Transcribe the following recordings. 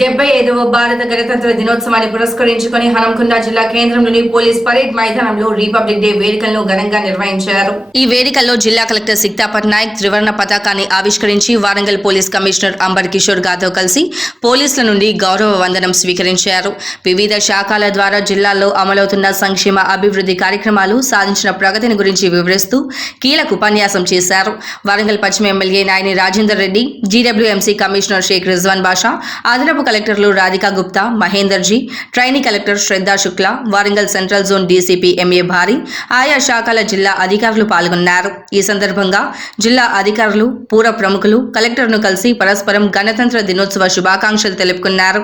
75వ భారత గణతంత్ర దినోత్సవాన్ని పురస్కరించుకుని హనంకొండ జిల్లా కేంద్రంలోని పోలీస్ పరేడ్ మైదానంలో రిపబ్లిక్ డే వేడుకలను ఘనంగా నిర్వహించారు. ఈ వేడుకల్లో జిల్లా కలెక్టర్ సిక్తా పట్నాయక్ త్రివర్ణ పతాకాన్ని ఆవిష్కరించి వారంగల్ పోలీస్ కమిషనర్ అంబర్ కిషోర్ గారితో కలిసి పోలీసుల నుండి గౌరవ వందనం స్వీకరించారు. వివిధ శాఖల ద్వారా జిల్లాలో అమలవుతున్న సంక్షేమ అభివృద్ధి కార్యక్రమాలు సాధించిన ప్రగతిని గురించి వివరిస్తూ కీలక ఉపన్యాసం చేశారు. వారంగల్ పశ్చిమ MLA Nayini Rajender Reddy, GWMC commissioner Shaik Rizwan Basha, అదనపు కలెక్టర్లు Radhika Gupta, Mahender ji, trainee collector Shraddha Shukla, Warangal central zone DCP MA Bhari, ఆయా శాఖల జిల్లా అధికారులు పాల్గొన్నారు. ఈ సందర్భంగా జిల్లా అధికారులు, పూర్వ ప్రముఖులు కలెక్టర్ను కలిసి పరస్పరం గణతంత్ర దినోత్సవ శుభాకాంక్షలు తెలుపుకున్నారు.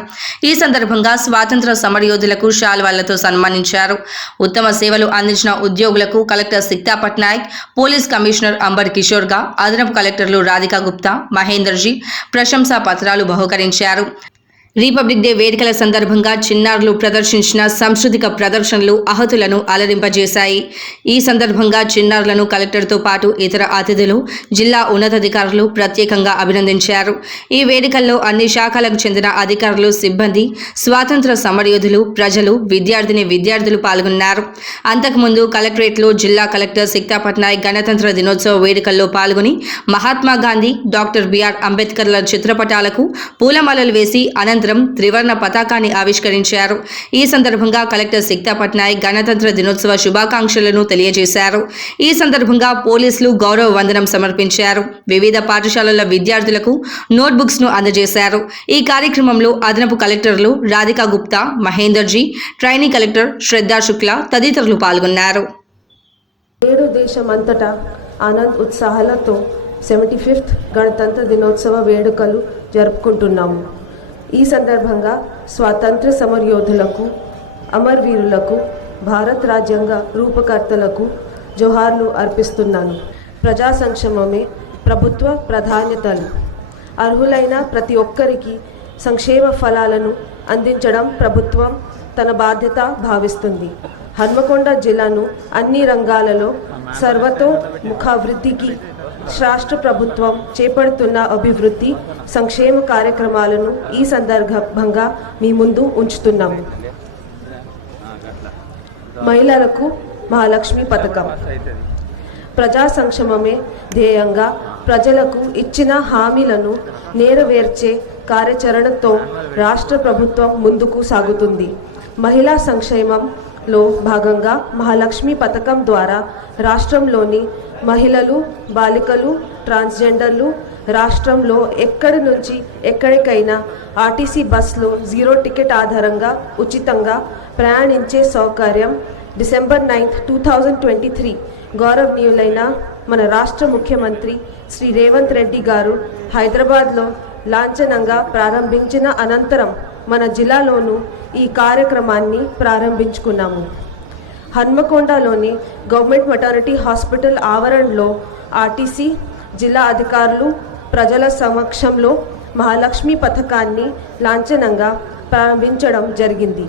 ఈ సందర్భంగా స్వాతంత్ర సమరయోధులకు శాల్వాలతో సన్మానించారు. ఉత్తమ సేవలు అందించిన ఉద్యోగులకు collector Sikta Patnaik, police commissioner Amber Kishore గా, అదనపు కలెక్టర్లు రాధికా గుప్తా, మహేందర్ జీ ప్రశంసా పత్రాలు బహుకరించారు. రిపబ్లిక్ డే వేడుకల సందర్భంగా చిన్నారులు ప్రదర్శించిన సాంస్కృతిక ప్రదర్శనలు అహతులను అలరింపజేశాయి. ఈ సందర్భంగా చిన్నారులను కలెక్టర్తో పాటు ఇతర అతిథులు, జిల్లా ఉన్నతాధికారులు ప్రత్యేకంగా అభినందించారు. ఈ వేడుకల్లో అన్ని శాఖలకు చెందిన అధికారులు, సిబ్బంది, స్వాతంత్ర సమరయోధులు, ప్రజలు, విద్యార్థులు పాల్గొన్నారు. అంతకుముందు కలెక్టరేట్లో జిల్లా కలెక్టర్ సిక్తా పట్నాయక్ గణతంత్ర దినోత్సవ వేడుకల్లో పాల్గొని మహాత్మా గాంధీ, డాక్టర్ బిఆర్ అంబేద్కర్ల చిత్రపటాలకు పూలమాలలు వేసి అనంతరం త్రివర్ణ పతాకాన్ని ఆవిష్కరించారు. ఈ సందర్భంగా కలెక్టర్ సిక్తా పట్నాయక్ గణతంత్ర దినోత్సవ శుభాకాంక్షలను తెలియజేశారు. ఈ సందర్భంగా పోలీసులు గౌరవ వందనం సమర్పించారు. వివిధ పాఠశాలల విద్యార్థులకు నోట్బుక్స్ ను అందజేశారు. ఈ కార్యక్రమంలో అదనపు కలెక్టర్లు రాధికా గుప్తా, మహేందర్ జీ, ట్రైనీ కలెక్టర్ శ్రద్ధా శుక్లా తదితరులు పాల్గొన్నారు. దేశమంతటా ఆనంద్ ఉత్సాహాలతో 75th గణతంత్ర దినోత్సవ వేడుకలు జరుపుకుంటున్నాము. ఈ సందర్భంగా స్వాతంత్ర సమరయోధులకు, అమరవీరులకు, భారత రాజ్యాంగ రూపకర్తలకు జోహార్లు అర్పిస్తున్నాను. ప్రజా సంక్షేమమే ప్రభుత్వ ప్రాధాన్యతలు. అర్హులైన ప్రతి ఒక్కరికి సంక్షేమ ఫలాలను అందించడం ప్రభుత్వం తన బాధ్యత భావిస్తుంది. హన్మకొండ జిల్లాను అన్ని రంగాలలో సర్వతోముఖాభివృద్ధికి రాష్ట్ర ప్రభుత్వం చేపడుతున్న అభివృద్ధి సంక్షేమ కార్యక్రమాలను ఈ సందర్భంగా మీ ముందు ఉంచుతున్నాము. మహిళలకు మహాలక్ష్మి పథకం. ప్రజా సంక్షేమమే ధ్యేయంగా ప్రజలకు ఇచ్చిన హామీలను నెరవేర్చే కార్యాచరణతో రాష్ట్ర ప్రభుత్వం ముందుకు సాగుతుంది. మహిళా సంక్షేమంలో భాగంగా మహాలక్ష్మి పథకం ద్వారా రాష్ట్రంలోని మహిళలు, బాలికలు, ట్రాన్స్జెండర్లు రాష్ట్రంలో ఎక్కడి నుంచి ఎక్కడికైనా ఆర్టీసీ బస్సులో 0 టికెట్ ఆధారంగా ఉచితంగా ప్రయాణించే సౌకర్యం డిసెంబర్ 9, 2023 గౌరవనీయులైన మన రాష్ట్ర ముఖ్యమంత్రి శ్రీ రేవంత్ రెడ్డి గారు హైదరాబాద్లో లాంఛనంగా ప్రారంభించిన అనంతరం మన జిల్లాలోనూ ఈ కార్యక్రమాన్ని ప్రారంభించుకున్నాము. హన్మకొండలోని గవర్నమెంట్ మెటర్నిటీ హాస్పిటల్ ఆవరణలో ఆర్టీసీ జిల్లా అధికారులు ప్రజల సమక్షంలో మహాలక్ష్మి పథకాన్ని లాంఛనంగా ప్రారంభించడం జరిగింది.